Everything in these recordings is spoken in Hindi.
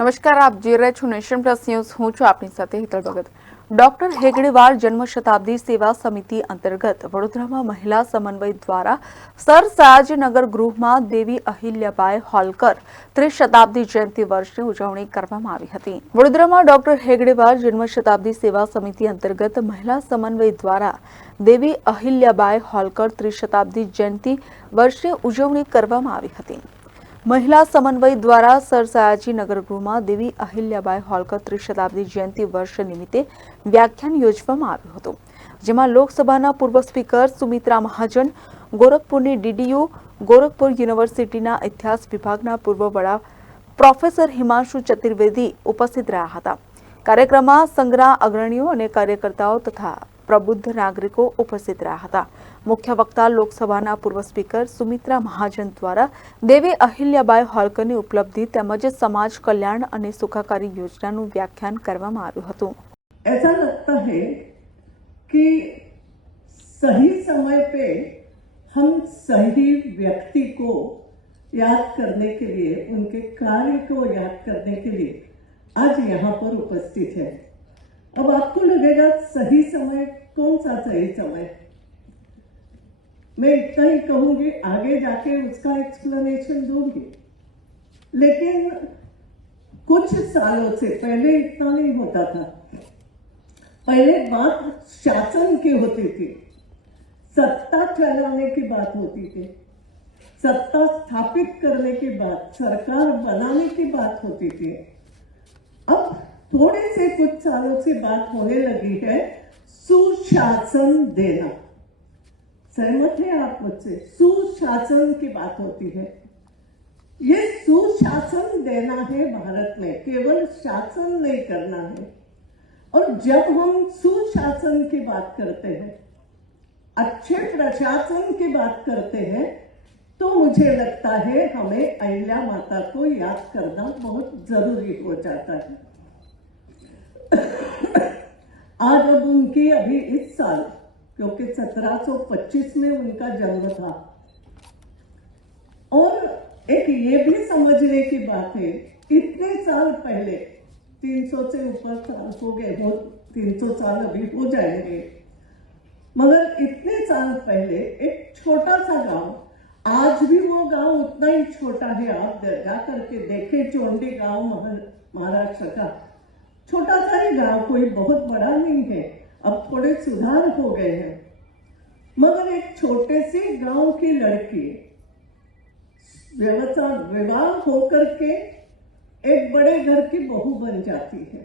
નમસ્કાર, આપ જોઈ રહ્યા છો નેશન પ્લસ ન્યૂઝ। હું છું આપની સાથે હિતલ ભગત। ડોક્ટર હેગડેવાડ જન્મ શતાબ્દી સેવા સમિતિ અંતર્ગત વડોદરામાં મહિલા સમન્વય દ્વારા સર સયાજીનગર ગૃહમાં દેવી અહિલ્યાબાઈ હોલકર ત્રિશતાબ્દી જયંતિ વર્ષની ઉજવણી કરવામાં આવી હતી। વડોદરામાં ડોક્ટર હેગડેવાડ જન્મ શતાબ્દી સેવા સમિતિ અંતર્ગત મહિલા સમન્વય દ્વારા દેવી અહિલ્યાબાઈ હોલકર ત્રિશતાબ્દી જયંતિ વર્ષની ઉજવણી કરવામાં આવી હતી। महिला समन्वय द्वारा सर सयाजीनगर गृह में देवी अहिल्याबाई होलकर त्रिशताब्दी जयंति वर्ष निमित्ते व्याख्यान योजवामां आव्युं हतुं, जेमां लोकसभाना पूर्व स्पीकर सुमित्रा महाजन, गोरखपुरनी डीडीयू, गोरखपुर यूनिवर्सिटीना इतिहास विभागना पूर्व वड़ा प्रोफेसर हिमांशु चतुर्वेदी उपस्थित रह्या हता। कार्यक्रममां संघना अग्रणीओ अने कार्यकर्ताओ तथा प्रबुद्ध नागरिको उपस्थित रह्या हता। मुख्य वक्ता लोकसभाना पूर्व स्पीकर सुमित्रा महाजन द्वारा देवी अहिल्याबाई होलकरनी उपलब्धि तेमज समाज कल्याण अने सुखाकारी योजनानुं व्याख्यान करवामां आव्युं हतुं। ऐसा लगता है कि सही समय पे हम सही व्यक्ति को याद करने के लिए, उनके कार्य को याद करने के लिए आज यहाँ पर उपस्थित है। अब आपको लगेगा सही समय, कौन सा सही समय? मैं इतना ही कहूंगी, आगे जाके उसका एक्सप्लेनेशन दूंगी। लेकिन कुछ सालों से पहले इतना नहीं होता था। पहले बात शासन की होती थी, सत्ता चलाने की बात होती थी, सत्ता स्थापित करने की बात, सरकार बनाने की बात होती थी। अब थोड़े से कुछ सालों से बात होने लगी है सुशासन देना। सहमत है आप मुझसे? सुशासन की बात होती है। ये सुशासन देना है भारत में, केवल शासन नहीं करना है। और जब हम सुशासन की बात करते हैं, अच्छे प्रशासन की बात करते हैं, तो मुझे लगता है हमें अहिल्या माता को याद करना बहुत जरूरी हो जाता है। आज अब उनकी अभी इस साल, क्योंकि 1725 में उनका जन्म था, और एक ये भी समझने की बात है, इतने साल पहले 300 से ऊपर साल हो गए, 300 साल अभी हो जाएंगे, मगर इतने साल पहले एक छोटा सा गांव, आज भी वो गांव उतना ही छोटा है। आप जा करके देखें, चोंडी गांव महाराष्ट्र का छोटा सा ही गांव, कोई बहुत बड़ा नहीं है। अब थोड़े सुधार हो गए हैं, मगर एक छोटे से गांव की लड़की विवाह होकर के एक बड़े घर की बहू बन जाती है।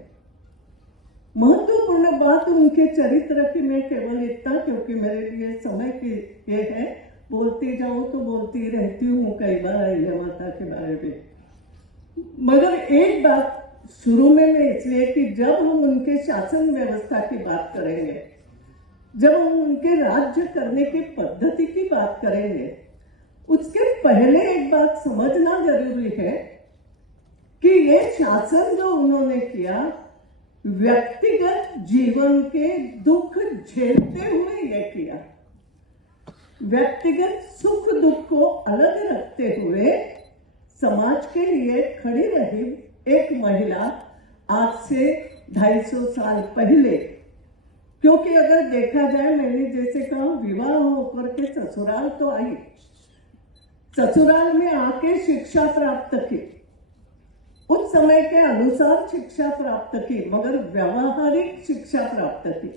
महत्वपूर्ण बात उनके चरित्र की मैं केवल इतना, क्योंकि मेरे लिए समय की ये है, बोलती जाऊं तो बोलती रहती हूँ कई बार अहिल्या माता के बारे में। मगर एक बात शुरू में मैं इसलिए कि जब हम उनके शासन व्यवस्था की बात करेंगे, जब हम उनके राज्य करने की पद्धति की बात करेंगे, उसके पहले एक बात समझना जरूरी है कि ये शासन जो उन्होंने किया, व्यक्तिगत जीवन के दुख झेलते हुए ये किया। व्यक्तिगत सुख दुख को अलग रखते हुए समाज के लिए खड़ी रही एक महिला आज से 250 साल पहले। क्योंकि अगर देखा जाए, मैंने जैसे कहा, विवाह होकर के ससुराल तो आई, ससुराल में आके शिक्षा प्राप्त की, उस समय के अनुसार शिक्षा प्राप्त की, मगर व्यावहारिक शिक्षा प्राप्त की।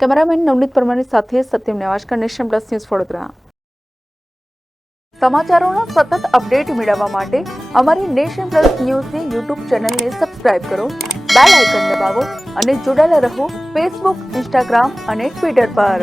कैमरामैन नवनीत परमार साथे सत्यम नेवाजकर, नेशन प्लस न्यूज वडोदरा। समाचारोना सतत अपडेट मेळववा माटे अमारी नेशन प्लस न्यूज़ ની YouTube ચેનલને સબસ્ક્રાઇબ કરો, બેલ આઇકન દબાવો અને જોડાયેલા રહો Facebook, Instagram અને Twitter પર।